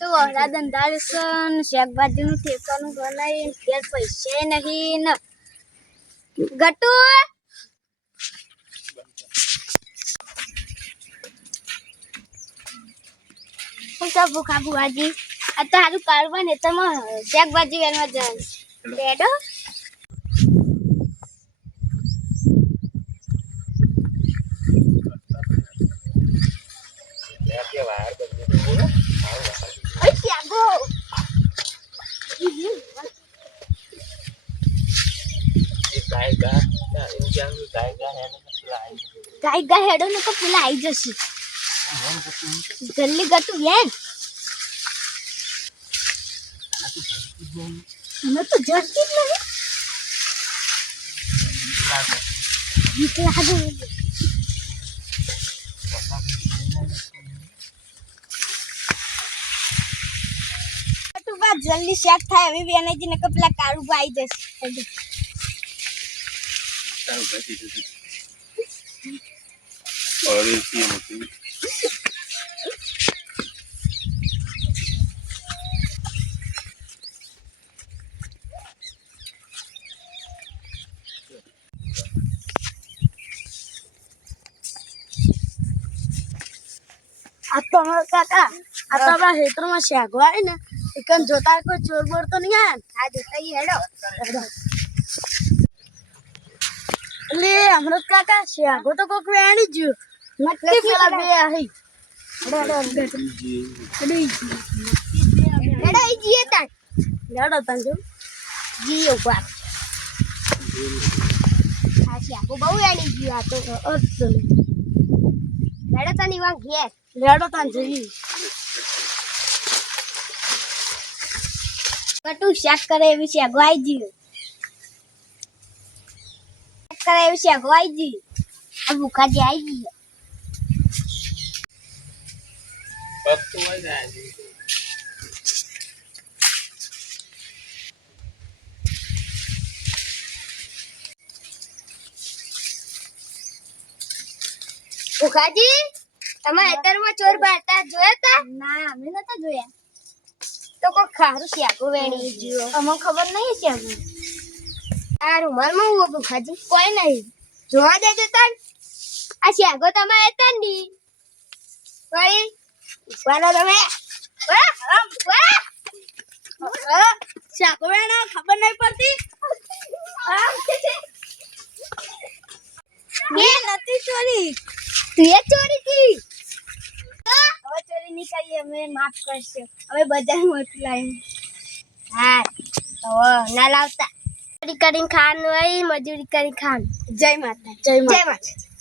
તો વડા ધંધાડસન શાકભાજીનું ઠેકાનું બનાવી ઘેર પૈસા નહીં ને ગટુ હું તો ભૂખા ભુવાજી આ તો સારું કાઢવા ને તમે શાકભાજી વેણવા જાય બેડો ગાય હેડો ને તો પેલા આવી જશે જલ્દી ગટુ યાર અમે તો જડતી જ નહીં જલ્દી શેક થાય હવે વેનાજી ને પેલા કાળુ આવી જશે આ તો કાકા આ તો આપણા ખેતરમાં શાકવા ને એકન જોતા કોઈ ચોર બોર તો નહીં આ જોતા હેડો એટલે અમૃત કાકા શાકો તો કોક વેણી જ્યું નક્કી પેલા બે આહી હેડો જીએ તાન હેડો તાન જો જીઓ પાક આ શાકો બહુ વેણી જ્યું આ તો અસલ હેડો તાન ઈવા ઘેર હેડો તાન જઈ કટુ શાક કરે એવી છે ગવાઈજી શાક કરે એવી છે ગવાઈજી આ ભૂખાજી આવી ગઈ પત્તો હોય ને ભૂખાજી તમે અત્યારમાં ચોર બારતા જોયા તા ના અમે નતા જોયા તો કોઈ ખારું શાકો વેણી જીઓ અમને ખબર નહીં શાકો આ રૂમાલમાં હું ભૂખાજી કોઈ નહીં જોવા દેજો તાન આ શાકો તમે હતા ની વળી વાળો તમે શાકો વેણા ખબર નહીં પડતી મેં નથી ચોરી તું એ ચોરી કી હવે ચોરી નહીં કરીએ અમે માફ કરશે હવે બજારમાં લાવી હા તો ના લાવતા ચોરી કરીને ખાવાનું હોય મજૂરી કરી ખાવાનું જય માતા જય માતા